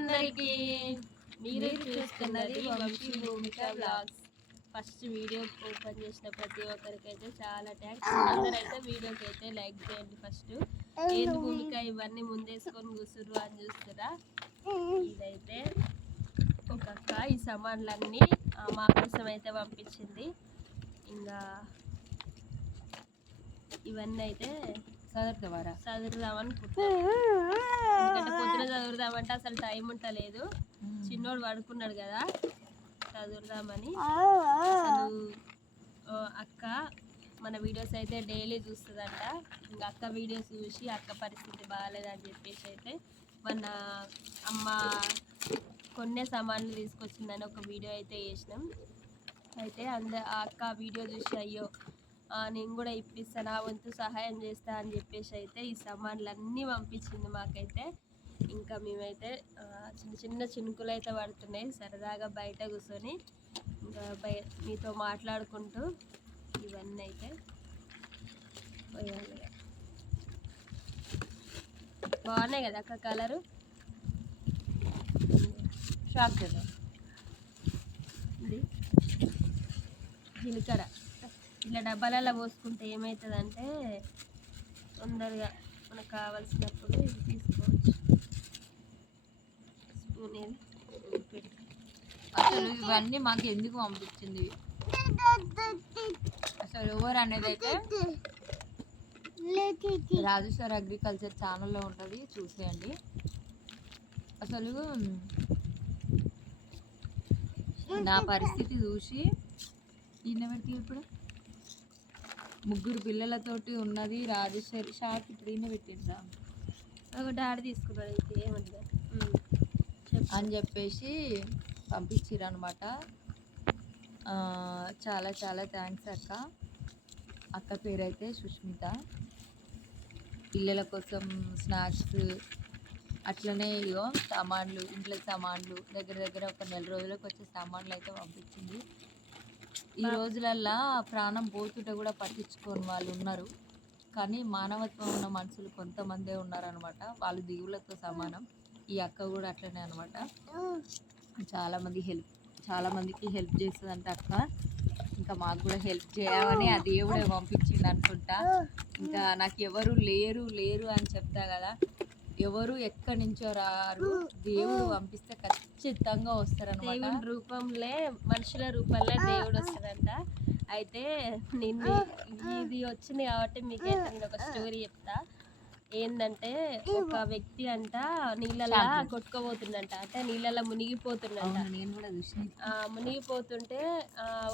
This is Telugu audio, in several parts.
అందరికీ. మీరు చూస్తున్నది వంశీ భూమిక వ్లాగ్స్. ఫస్ట్ వీడియో ఓపెన్ చేసిన ప్రతి ఒక్కరికైతే చాలా థ్యాంక్స్. అందరైతే వీడియోకి అయితే లైక్ చేయండి. ఫస్ట్ ఏంది భూమిక ఇవన్నీ ముందేసుకొని కూర్చుర్రు అని చూస్తారా. ఇదైతే ఒక అక్క ఈ సామాన్లన్నీ మా కోసం అయితే పంపించింది. ఇంకా ఇవన్నీ అయితే చదువుదామని ఎందుకంటే పొద్దున చదువుదామంటే అసలు టైం ఉంటలేదు. చిన్నోడు పడుకున్నాడు కదా, చదువుదామని. అసలు అక్క మన వీడియోస్ అయితే డైలీ చూస్తుందంట. ఇంకా అక్క వీడియోస్ చూసి అక్క పరిస్థితి బాగాలేదని చెప్పేసి అయితే మన అమ్మ కొన్నే సామాన్లు తీసుకొచ్చిందని ఒక వీడియో అయితే చేసినాం. అయితే ఆ అక్క వీడియో చూసి అయ్యో నేను కూడా ఇప్పిస్తాను, నా వంతు సహాయం చేస్తా అని చెప్పేసి అయితే ఈ సామాన్లు అన్నీ పంపించింది మాకైతే. ఇంకా మేమైతే చిన్న చిన్న చినుకులు అయితే పడుతున్నాయి. సరదాగా బయట కూర్చొని ఇంకా మీతో మాట్లాడుకుంటూ ఇవన్నీ అయితే పోయాలి. బాగున్నాయి కదా అక్క కలరు. షాక్ కదా ఇది జీలకర్ర ఇట్లా డబ్బాలలో పోసుకుంటే ఏమవుతుందంటే తొందరగా మనకు కావాల్సినప్పుడు తీసుకోవచ్చు. స్పూన్ అసలు ఇవన్నీ మాకు ఎందుకు పంపించింది అసలు ఎవరు అనేది అయితే రాజు సార్ అగ్రికల్చర్ ఛానల్లో ఉంటుంది, చూసేయండి. అసలు నా పరిస్థితి చూసి ఈయన పెడితే ఇప్పుడు ముగ్గురు పిల్లలతోటి ఉన్నది రాజేశ్వరి షాప్ ఇప్పుడు ఈయన పెట్టిండ్రా ఒక డాడీ తీసుకున్నాడు ఏమంటారు అని చెప్పేసి పంపించారు అనమాట. చాలా చాలా థ్యాంక్స్ అక్క. అక్క పేరు అయితే సుష్మిత. పిల్లల కోసం స్నాక్స్ అట్లనే ఇగో సామాన్లు, ఇంట్లో సామాన్లు దగ్గర దగ్గర ఒక 4 రోజులకు వచ్చే సామాన్లు అయితే పంపించింది. ఈ రోజులల్లా ప్రాణం పోతుంటే కూడా పట్టించుకోని వాళ్ళు ఉన్నారు, కానీ మానవత్వం ఉన్న మనుషులు కొంతమందే ఉన్నారనమాట. వాళ్ళు దేవుళ్ళతో సమానం. ఈ అక్క కూడా అట్లనే అనమాట. చాలామందికి హెల్ప్ చేస్తుందంట అక్క. ఇంకా మాకు కూడా హెల్ప్ చేయాలని ఆ దేవుడే పంపించింది అనుకుంటా. ఇంకా నాకు ఎవరు లేరు అని చెప్తా కదా, ఎవరు ఎక్కడి నుంచో రారు, దేవుడు పంపిస్తే ఖచ్చితంగా వస్తారనమాట. దేవుడి రూపంలో మనుషుల రూపంలో దేవుడు వస్తాడంట. అయితే నిన్ను ఇది వచ్చింది కాబట్టి మీకైతే నేను ఒక స్టోరీ చెప్తా. ఏంటంటే ఒక వ్యక్తి అంట నీళ్ళలా కొట్టుకోబోతుందంట, అంటే నీళ్ళలో మునిగిపోతుందంట. మునిగిపోతుంటే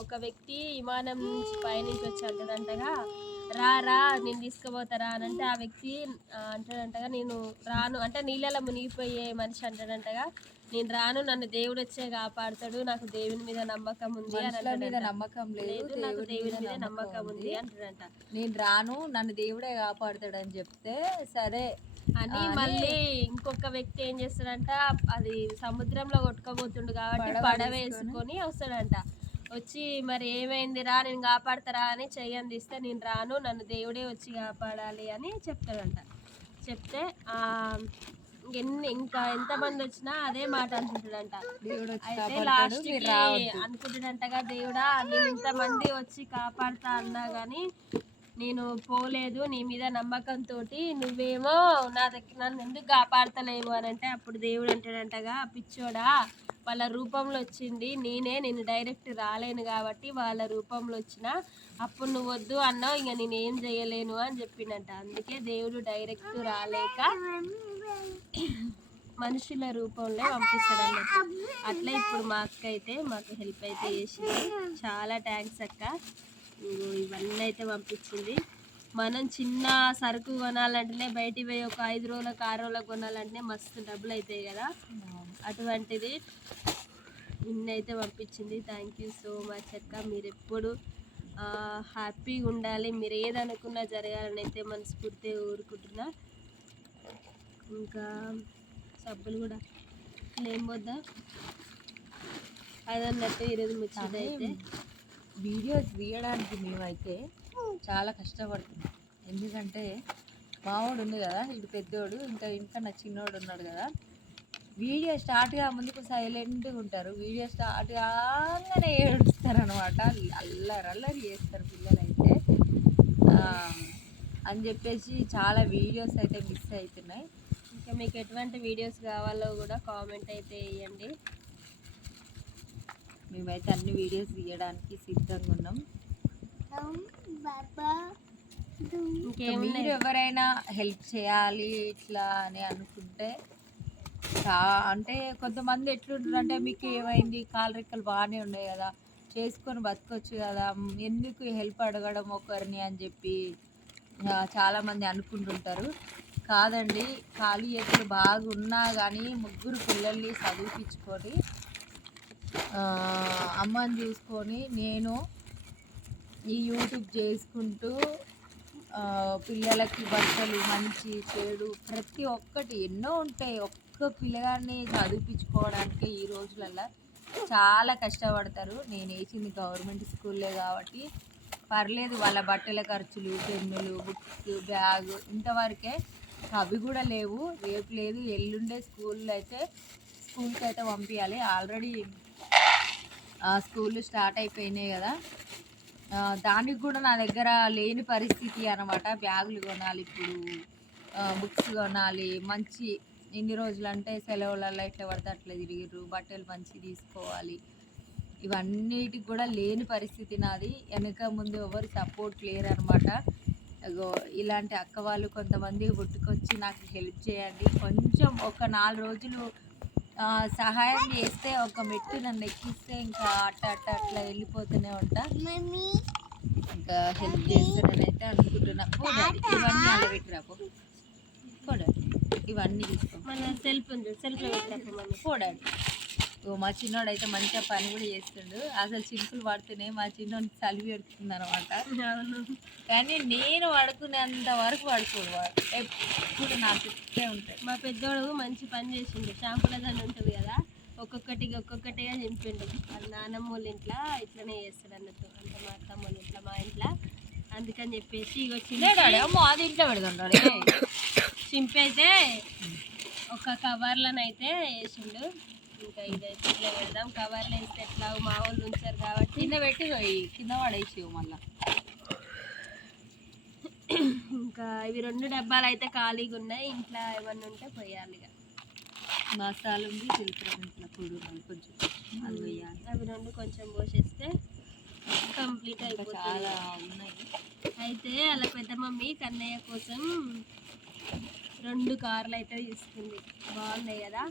ఒక వ్యక్తి విమానం నుంచి పైనుంచి వచ్చి అంటదంటగా, రా నేను తీసుకుపోతారా అని అంటే ఆ వ్యక్తి అంటాడంటగా నేను రాను, అంటే నీళ్ళలో మునిగిపోయే మనిషి అంటాడంటగా నేను రాను, నన్ను దేవుడు వచ్చే కాపాడుతాడు, నాకు దేవుని మీద నమ్మకం ఉంది అని. నమ్మకం లేదు, నాకు దేవుని మీద నమ్మకం ఉంది అంటాడంట. నేను రాను, నన్ను దేవుడే కాపాడుతాడు అని చెప్తే సరే అని మళ్ళీ ఇంకొక వ్యక్తి ఏం చేస్తాడంట, అది సముద్రంలో కొట్టుకోబోతుండు కాబట్టి పడవ వేసుకొని వస్తాడంట. వచ్చి మరి ఏమైందిరా నేను కాపాడతారా అని చెయ్యని తీస్తే నేను రాను, నన్ను దేవుడే వచ్చి కాపాడాలి అని చెప్తాడంట. చెప్తే ఇంకా ఎంతమంది వచ్చినా అదే మాట అనుకుంటాడంట. అయితే లాస్ట్కి అనుకుంటాడంటగా, దేవుడా నేను ఇంతమంది వచ్చి కాపాడుతా అన్నా కానీ నేను పోలేదు, నీ మీద నమ్మకంతో నువ్వేమో నన్ను ఎందుకు కాపాడతలేవు అని అంటే అప్పుడు దేవుడు అంటాడంటగా, పిచ్చోడా వాళ్ళ రూపంలో వచ్చింది నేనే, నేను డైరెక్ట్ రాలేను కాబట్టి వాళ్ళ రూపంలో వచ్చిన, అప్పుడు నువ్వు వద్దు అన్నావు, ఇక నేను ఏం చేయలేను అని చెప్పిండంట. అందుకే దేవుడు డైరెక్ట్ రాలేక మనుషుల రూపంలో పంపిస్తాడు అన్నట్టు. అట్లా ఇప్పుడు మా అక్క అయితే మాకు హెల్ప్ అయితే చేసింది. చాలా థ్యాంక్స్ అక్క. ఇవన్నీ అయితే పంపించింది. మనం చిన్న సరుకు కొనాలంటేనే బయటికి పోయి ఒక 5 రోజులకు 6 రోజులకు కొనాలంటే మస్తు డబ్బులు అవుతాయి కదా, అటువంటిది ఇన్నైతే పంపించింది. థ్యాంక్ యూ సో మచ్ అక్క. మీరు ఎప్పుడు హ్యాపీగా ఉండాలి, మీరు ఏదనుకున్నా జరగాలని అయితే మనస్ఫూర్తిగా ఊరుకుంటున్నా. ఇంకా సబ్బులు కూడా ఏం వద్దా అదన్నట్టు ఈరోజు ముచ్చట అయితే వీడియోస్ తీయడానికి మేమైతే చాలా కష్టపడుతున్నాం. ఎందుకంటే మావాడు ఉంది కదా, ఇటు పెద్దోడు, ఇంకా నా చిన్నోడు ఉన్నాడు కదా, వీడియో స్టార్ట్ గా ముందుకు సైలెంట్గా ఉంటారు, వీడియో స్టార్ట్ కాగానే ఏడుస్తారు అనమాట. అల్లరి చేస్తారు పిల్లలైతే. అని చెప్పేసి చాలా వీడియోస్ అయితే మిస్ అవుతున్నాయి. ఇంకా మీకు ఎటువంటి వీడియోస్ కావాలో కూడా కామెంట్ అయితే వేయండి. మేమైతే అన్ని వీడియోస్ తీయడానికి సిద్ధంగా ఉన్నాం. మీరు ఎవరైనా హెల్ప్ చేయాలి ఇట్లా అని అనుకుంటే అంటే కొంతమంది ఎట్లుంటారు అంటే మీకు ఏమైంది, కాలు రెక్కలు బాగానే ఉన్నాయి కదా, చేసుకొని బతకొచ్చు కదా, ఎందుకు హెల్ప్ అడగడం ఒకరిని అని చెప్పి చాలామంది అనుకుంటుంటారు. కాదండి, ఖాళీ చేతులు బాగున్నా కానీ 3 పిల్లల్ని చదివించుకొని అమ్మని చూసుకొని నేను ఈ యూట్యూబ్ చేసుకుంటూ పిల్లలకి బట్టలు మంచి చెడు ప్రతి ఒక్కటి ఎన్నో ఉంటాయి. ఒక్క పిల్లగాన్ని చదివించుకోవడానికి ఈ రోజులల్లో చాలా కష్టపడతారు. నేను వేసింది గవర్నమెంట్ స్కూల్లే కాబట్టి పర్లేదు, వాళ్ళ బట్టల ఖర్చులు, పెన్నులు, బుక్స్, బ్యాగ్ ఇంతవరకే. అవి కూడా లేవు, రేపు లేదు ఎల్లుండే స్కూల్కి అయితే పంపించాలి. ఆల్రెడీ స్కూళ్ళు స్టార్ట్ అయిపోయినాయి కదా, దానికి కూడా నా దగ్గర లేని పరిస్థితి అనమాట. బ్యాగులు కొనాలి, ఇప్పుడు బుక్స్ కొనాలి, మంచి ఇన్ని రోజులు అంటే సెలవులలో ఇట్లా పడితే అట్లా తిరిగిర్రు, బట్టలు మంచి తీసుకోవాలి, ఇవన్నిటికి కూడా లేని పరిస్థితి నాది. వెనక ముందు ఎవరు సపోర్ట్ లేరు అనమాట. ఇలాంటి అక్క వాళ్ళు కొంతమంది పుట్టుకొచ్చి నాకు హెల్ప్ చేయండి, కొంచెం ఒక 4 రోజులు సహాయం చేస్తే, ఒక మెట్టు నన్ను ఎక్కిస్తే ఇంకా అట్లా వెళ్ళిపోతూనే ఉంటా. ఇంకా హెల్ప్ చేస్తానైతే అనుకుంటున్నా. ఇవన్నీ అలా పెట్టిరాపో పోడాడు, ఇవన్నీ తీసుకో, మన సెల్ఫ్లో పెట్టాము పోడాడు. మా చిన్నోడు అయితే మంచిగా పని కూడా చేస్తుండు. అసలు చినుకులు పడుతున్నాయి, మా చిన్నోడికి చలి పెడుతుంది అనమాట. కానీ నేను పడుకునేంత వరకు పడుకోడు వాడు, ఎప్పుడు నాకు ఇట్లే ఉంటాయి. మా పెద్దోడు మంచి పని చేసిండు, షాంపుల దాన్ని ఉంటుంది కదా, ఒక్కొక్కటిగా చింపిండు. వాళ్ళ నాన్నమ్మ వాళ్ళ ఇంట్లో ఇట్లనే చేస్తాడు అన్నట్టు, అంటే మా అత్తమ్మ వాళ్ళ ఇంట్లో, మా ఇంట్లో. అందుకని చెప్పేసి అమ్మో అది ఇంట్లో పెడుతుంటాడు. చింపి అయితే ఒక కవర్లనైతే వేసిండు. ఇంకా ఇదైతే ఇట్లా పెడదాం, కవర్లు వేస్తే ఎట్లా మా వాళ్ళు ఉంచారు కాబట్టి కింద పెట్టి కింద పడేసి మళ్ళీ. ఇంకా ఇవి 2 డబ్బాలు అయితే ఖాళీగా ఉన్నాయి, ఇంట్లో ఏమన్నా ఉంటే పోయాలి. ఇక మసాలా ఉంది, చిలుకర పొడి కొంచెం అది వేయాలి. అవి 2 కొంచెం పోసేస్తే కంప్లీట్ అయిపోతుంది. చాలా ఉన్నాయి. అయితే అలా పెద్ద మమ్మీ కన్నయ్య కోసం 2 కార్లు అయితే తీసుకుంది. బాగున్నాయి కదా,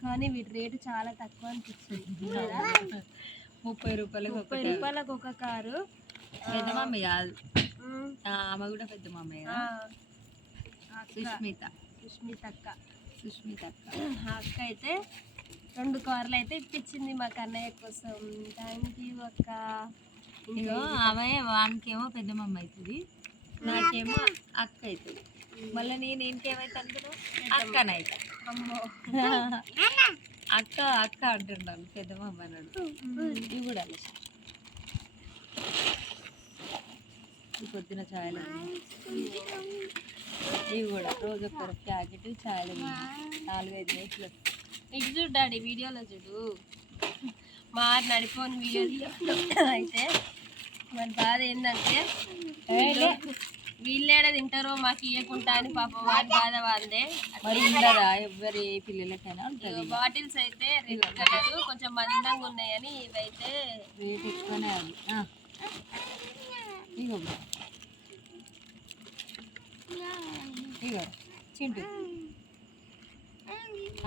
కానీ వీటి రేటు చాలా తక్కువ అనిపించింది కదా. 30 రూపాయలకు ఒక కారు. పెద్ద మమ్మీ కాదు, ఆమె కూడా పెద్ద మమ్మీ కదా, సుష్మిత అక్క అయితే 2 కార్లు అయితే ఇప్పించింది మా కన్నయ్య కోసం. థ్యాంక్ యూ అక్క. ఆమె వానికేమో పెద్ద మమ్మ అవుతుంది, నాకేమో అక్క అవుతుంది, మళ్ళీ నేను ఇంకేమైతే అనుకున్నావు అక్కనైతే. అమ్మో అక్క అంటున్నాను, పెద్ద మమ్మ అన్నాడు. ఇవి కూడా పొద్దున ఛాయలు, ఇవి కూడా రోజు ఒక ప్యాకెట్ ఛాయలు 4-5 రేట్లు. ఇటు చూడు డాడీ, వీడియోలో చూడు, మా నడిపోని వీడియో అయితే మన బాధ ఏంటంటే వీళ్ళేడ తింటారో మాకు ఇవ్వకుండా అని పాపం వాడి బాధ వాళ్ళే. మరి ఉండదా ఎవరి పిల్లలకైనా ఉంటుంది. బాటిల్స్ అయితే రెడ్ కలర్ కొంచెం మందంగా ఉన్నాయని ఇవైతే రేట్ ఎక్కువనే అవి. ఇగో చింటూ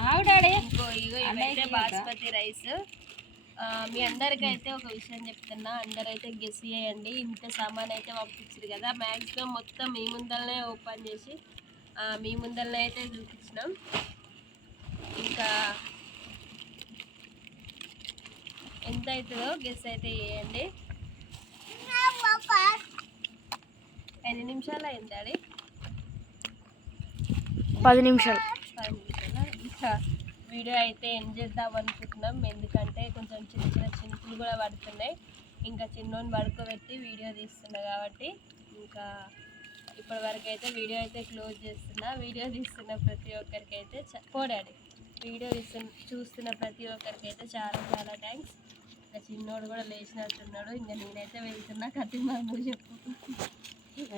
ఆవిడాడే. ఇవైతే బాస్మతి రైస్. మీ అందరికైతే ఒక విషయం చెప్తున్నా, అందరైతే గెస్ చేయండి. ఇంత సామాన్ అయితే పంపించారు కదా, మ్యాక్సిమం మొత్తం మీ ముందరనే ఓపెన్ చేసి మీ ముందరనే అయితే చూపించినాం. ఇంకా ఎంత అవుతుందో గెస్ అయితే చేయండి. 5 నిమిషాలు అయింది, 10 నిమిషాలు. ఇంకా వీడియో అయితే ఎండ్ చేద్దాం అనుకుంటున్నాం, ఎందుకంటే కొంచెం చిన్న చినుకులు కూడా పడుతున్నాయి. ఇంకా చిన్నోని పడుకోబెట్టి వీడియో తీస్తున్నా కాబట్టి ఇంకా ఇప్పటి వరకు అయితే వీడియో అయితే క్లోజ్ చేస్తున్నా. వీడియో తీస్తున్న ప్రతి ఒక్కరికి అయితే పోడాడి వీడియో చూస్తున్న ప్రతి ఒక్కరికి అయితే చాలా చాలా థ్యాంక్స్. ఇంకా చిన్నోడు కూడా లేచినట్టున్నాడు. ఇంకా నేనైతే వెళ్తున్నా. కత్తి నువ్వు చెప్పు.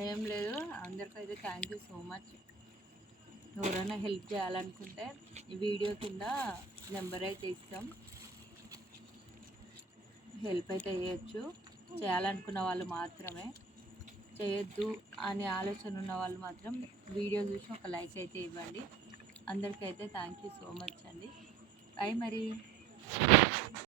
ఏం లేదు, అందరికైతే థ్యాంక్ యూ సో మచ్. ఎవరైనా హెల్ప్ చేయాలనుకుంటే ఈ వీడియో కింద నెంబర్ అయితే ఇస్తాం, హెల్ప్ అయితే చేయొచ్చు. చేయాలనుకున్న వాళ్ళు మాత్రమే, చేయొద్దు అనే ఆలోచన ఉన్న వాళ్ళు మాత్రం వీడియో చూసి ఒక లైక్ అయితే ఇవ్వండి. అందరికైతే థ్యాంక్ యూ సో మచ్ అండి. బాయ్ మరి.